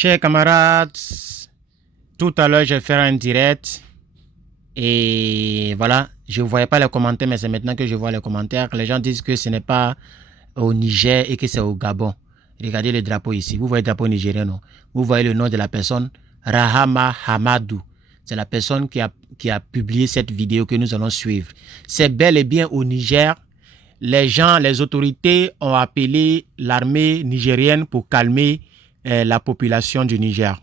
Chers camarades, tout à l'heure, j'ai fait un direct et voilà, je ne voyais pas les commentaires, mais c'est maintenant que je vois les commentaires. Les gens disent que ce n'est pas au Niger et que c'est au Gabon. Regardez le drapeau ici. Vous voyez le drapeau nigérien, non? Vous voyez le nom de la personne, Rahama Hamadou. C'est la personne qui a publié cette vidéo que nous allons suivre. C'est bel et bien au Niger. Les gens, les autorités ont appelé l'armée nigérienne pour calmer la population du Niger.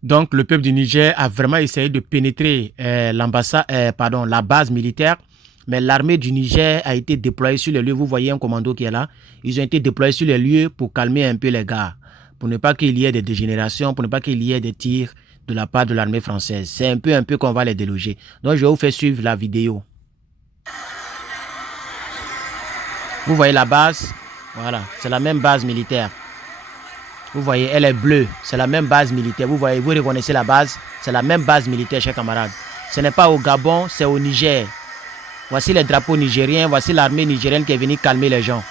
Donc, le peuple du Niger a vraiment essayé de pénétrer la base militaire, mais l'armée du Niger a été déployée sur les lieux. Vous voyez un commando qui est là. Ils ont été déployés sur les lieux pour calmer un peu les gars, pour ne pas qu'il y ait des dégénérations, pour ne pas qu'il y ait des tirs de la part de l'armée française. C'est un peu qu'on va les déloger. Donc, je vais vous faire suivre la vidéo. Vous voyez la base? Voilà, c'est la même base militaire. Vous voyez, elle est bleue. C'est la même base militaire. Vous voyez, vous reconnaissez la base? C'est la même base militaire, chers camarades. Ce n'est pas au Gabon, c'est au Niger. Voici les drapeaux nigériens. Voici l'armée nigérienne qui est venue calmer les gens.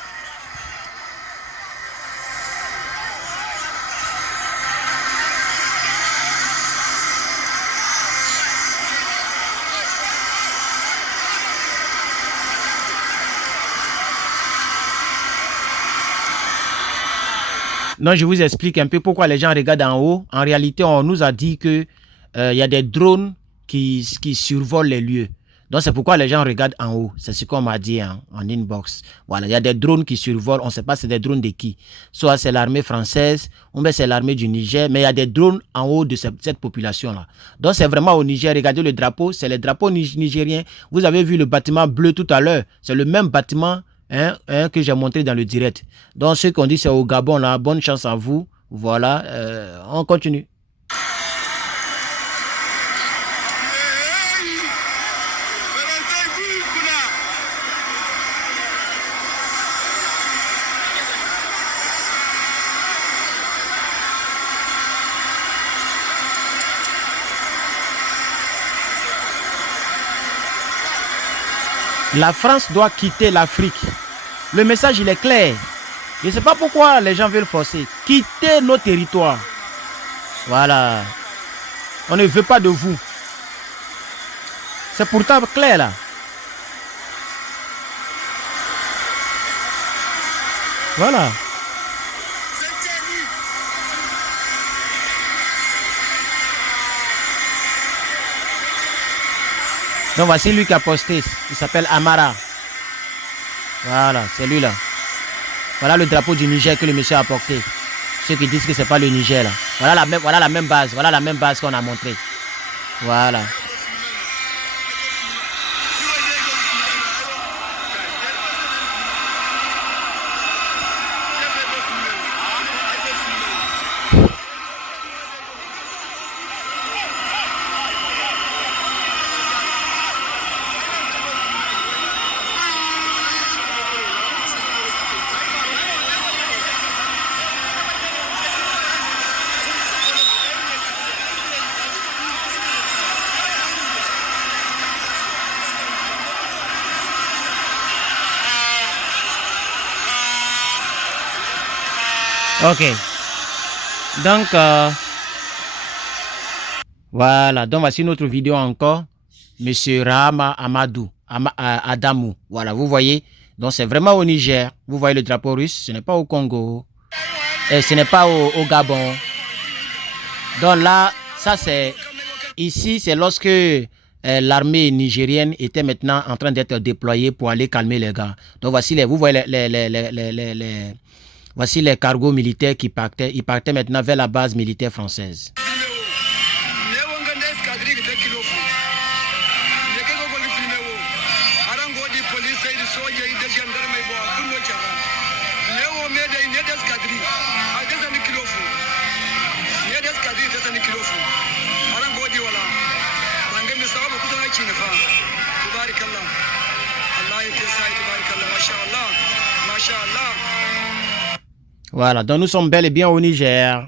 Non, je vous explique un peu pourquoi les gens regardent en haut. En réalité, on nous a dit que y a des drones qui survolent les lieux. Donc, c'est pourquoi les gens regardent en haut. C'est ce qu'on m'a dit en inbox. Voilà, il y a des drones qui survolent. On ne sait pas c'est des drones de qui. Soit c'est l'armée française, ou bien c'est l'armée du Niger. Mais il y a des drones en haut de cette population-là. Donc, c'est vraiment au Niger. Regardez le drapeau. C'est le drapeau nigérien. Vous avez vu le bâtiment bleu tout à l'heure. C'est le même bâtiment que j'ai montré dans le direct. Donc, ceux qui ont dit c'est au Gabon, là, bonne chance à vous. Voilà, on continue. La France doit quitter l'Afrique. Le message, il est clair. Je ne sais pas pourquoi les gens veulent forcer. Quittez nos territoires. Voilà. On ne veut pas de vous. C'est pourtant clair là. Voilà. Donc voici lui qui a posté. Il s'appelle Amara. Voilà, c'est lui là. Voilà le drapeau du Niger que le monsieur a porté. Ceux qui disent que c'est pas le Niger là. Voilà la même base. Voilà la même base qu'on a montré. Voilà. Ok. Donc, voilà. Donc, voici notre vidéo encore. Monsieur Rahama Amadou, Adamou. Voilà, vous voyez. Donc, c'est vraiment au Niger. Vous voyez le drapeau russe. Ce n'est pas au Congo. Et ce n'est pas au Gabon. Donc là, ça c'est... Ici, c'est lorsque l'armée nigérienne était maintenant en train d'être déployée pour aller calmer les gars. Donc, voici vous voyez voici les cargos militaires qui partaient. Ils partaient maintenant vers la base militaire française. Voilà, donc nous sommes bel et bien au Niger.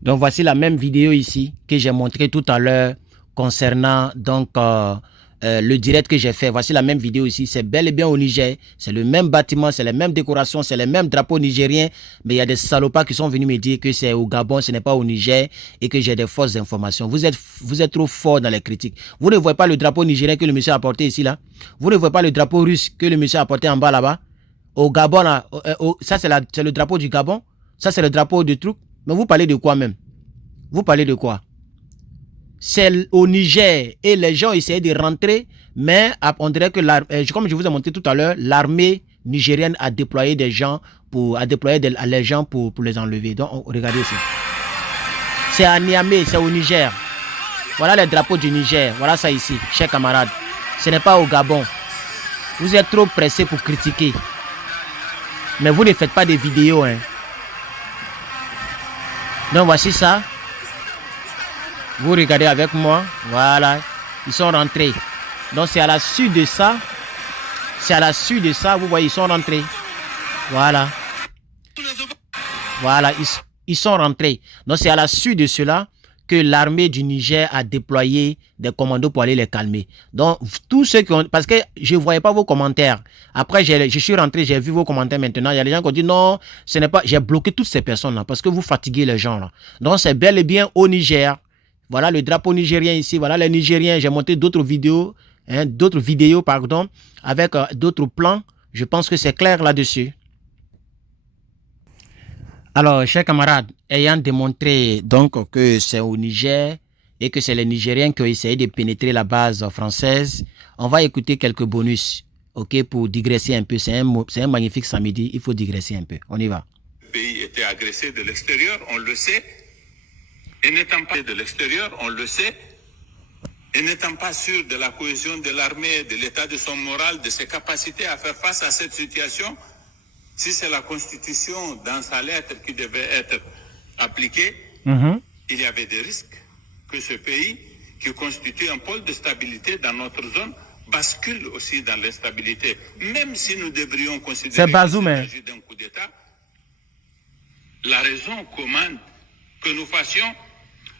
Donc voici la même vidéo ici que j'ai montré tout à l'heure concernant donc le direct que j'ai fait. Voici la même vidéo ici. C'est bel et bien au Niger. C'est le même bâtiment, c'est les mêmes décorations, c'est les mêmes drapeaux nigériens. Mais il y a des salopards qui sont venus me dire que c'est au Gabon, ce n'est pas au Niger et que j'ai des fausses informations. Vous êtes trop fort dans les critiques. Vous ne voyez pas le drapeau nigérien que le monsieur a porté ici, là? Vous ne voyez pas le drapeau russe que le monsieur a porté en bas, là-bas? Au Gabon, là, ça c'est le drapeau du Gabon. Ça c'est le drapeau du truc. Mais vous parlez de quoi même? Vous parlez de quoi? C'est au Niger et les gens essayaient de rentrer, mais on dirait que, comme je vous ai montré tout à l'heure, l'armée nigérienne a déployé des gens les gens pour les enlever. Donc, regardez ici. C'est à Niamey, c'est au Niger. Voilà les drapeaux du Niger. Voilà ça ici, chers camarades. Ce n'est pas au Gabon. Vous êtes trop pressés pour critiquer. Mais vous ne faites pas des vidéos, hein. Donc, voici ça. Vous regardez avec moi, voilà, ils sont rentrés. Donc c'est à la suite de ça, vous voyez, ils sont rentrés. Voilà. Voilà, ils sont rentrés. Donc c'est à la suite de cela que l'armée du Niger a déployé des commandos pour aller les calmer. Donc tous ceux qui ont... Parce que je ne voyais pas vos commentaires. Après, je suis rentré, j'ai vu vos commentaires maintenant. Il y a des gens qui ont dit non, ce n'est pas... J'ai bloqué toutes ces personnes-là parce que vous fatiguez les gens là. Donc c'est bel et bien au Niger. Voilà le drapeau nigérien ici. Voilà les Nigériens. J'ai monté d'autres vidéos, pardon, avec d'autres plans. Je pense que c'est clair là-dessus. Alors, chers camarades, ayant démontré donc que c'est au Niger et que c'est les Nigériens qui ont essayé de pénétrer la base française, on va écouter quelques bonus, ok, pour digresser un peu. C'est un magnifique samedi. Il faut digresser un peu. On y va. Le pays était agressé de l'extérieur, on le sait. Et n'étant pas de l'extérieur, on le sait, et n'étant pas sûr de la cohésion de l'armée, de l'état de son moral, de ses capacités à faire face à cette situation, si c'est la Constitution dans sa lettre qui devait être appliquée, il y avait des risques que ce pays, qui constitue un pôle de stabilité dans notre zone, bascule aussi dans l'instabilité. Même si nous devrions considérer qu'il s'agit d'un coup d'État, la raison commande que nous fassions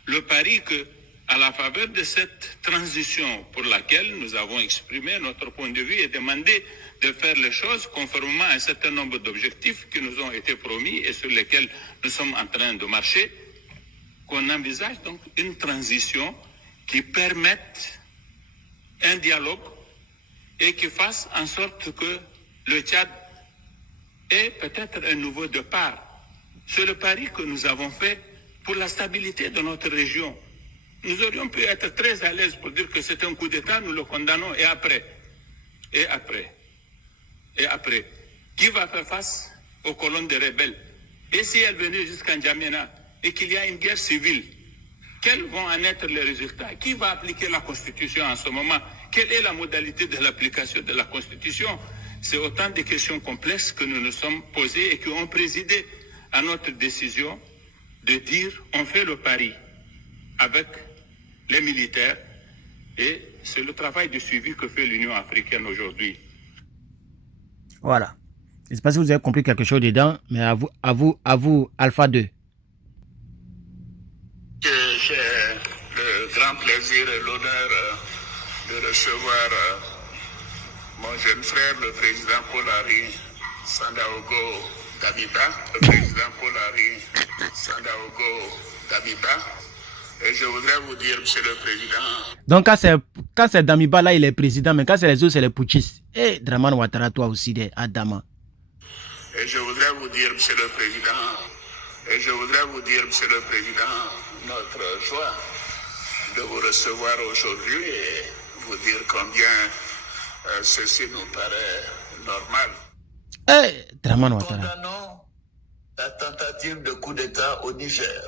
le pari que, à la faveur de cette transition pour laquelle nous avons exprimé notre point de vue et demandé de faire les choses conformément à un certain nombre d'objectifs qui nous ont été promis et sur lesquels nous sommes en train de marcher, qu'on envisage donc une transition qui permette un dialogue et qui fasse en sorte que le Tchad ait peut-être un nouveau départ. C'est le pari que nous avons fait pour la stabilité de notre région. Nous aurions pu être très à l'aise pour dire que c'est un coup d'État, nous le condamnons, et après, qui va faire face aux colonnes de rebelles? Et si elles venaient jusqu'à N'Djamena et qu'il y a une guerre civile, quels vont en être les résultats? Qui va appliquer la Constitution en ce moment? Quelle est la modalité de l'application de la Constitution? C'est autant de questions complexes que nous nous sommes posées et qui ont présidé à notre décision de dire on fait le pari avec les militaires et c'est le travail de suivi que fait l'Union africaine aujourd'hui. Voilà. Je ne sais pas si vous avez compris quelque chose dedans, mais à vous, Alpha 2. J'ai le grand plaisir et l'honneur de recevoir mon jeune frère, le président Paul-Henri Sandaogo Damiba, le président Paul-Henri Sandaogo Damiba. Et je voudrais vous dire, monsieur le président... Donc, quand c'est Damiba, là, il est président, mais quand c'est les autres, c'est les putschistes. Et Draman Ouattara, toi aussi, Adama. Et je voudrais vous dire, monsieur le président, notre joie de vous recevoir aujourd'hui et vous dire combien ceci nous paraît normal. Draman Ouattara. Condamnons la tentative de coup d'État au Niger,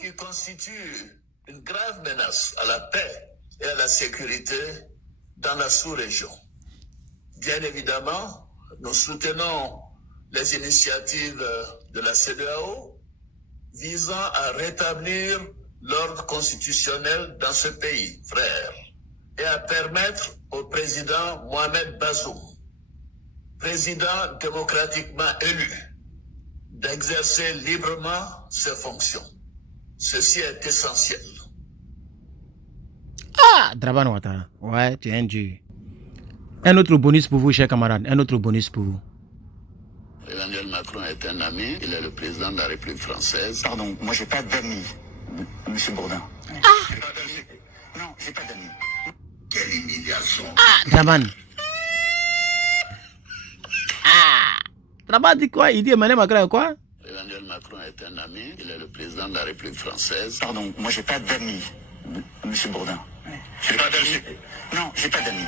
qui constitue une grave menace à la paix et à la sécurité dans la sous-région. Bien évidemment, nous soutenons les initiatives de la CEDEAO visant à rétablir l'ordre constitutionnel dans ce pays, frère, et à permettre au président Mohamed Bazoum, président démocratiquement élu, d'exercer librement ses fonctions. Ceci est essentiel. Ah, Draban Ouattara. Ouais, tu es un dieu. Un autre bonus pour vous, chers camarades. Un autre bonus pour vous. Emmanuel Macron est un ami, il est le président de la République française. Pardon, moi j'ai pas d'amis, monsieur Bourdin. J'ai pas d'amis. Non, j'ai pas d'amis. Quelle humiliation. Ah, Draban. Draban dit quoi? Il dit Emmanuel Macron est quoi? Emmanuel Macron est un ami, il est le président de la République française. Pardon, moi j'ai pas d'amis, monsieur Bourdin. J'ai pas d'amis. Non, j'ai pas d'amis.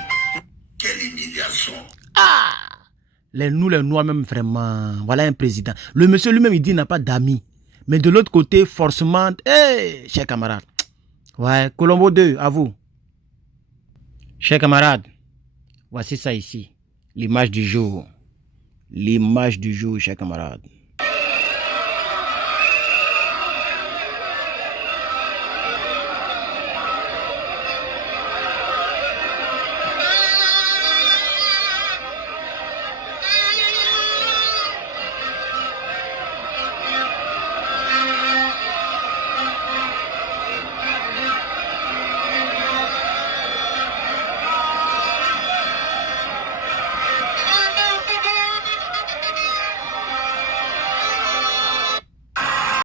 Quelle humiliation. Les Noirs même vraiment. Voilà un président. Le monsieur lui-même, il dit qu'il n'a pas d'amis. Mais de l'autre côté, forcément, chers camarades. Ouais, Colombo 2, à vous. Chers camarades, voici ça ici. L'image du jour. L'image du jour, chers camarades.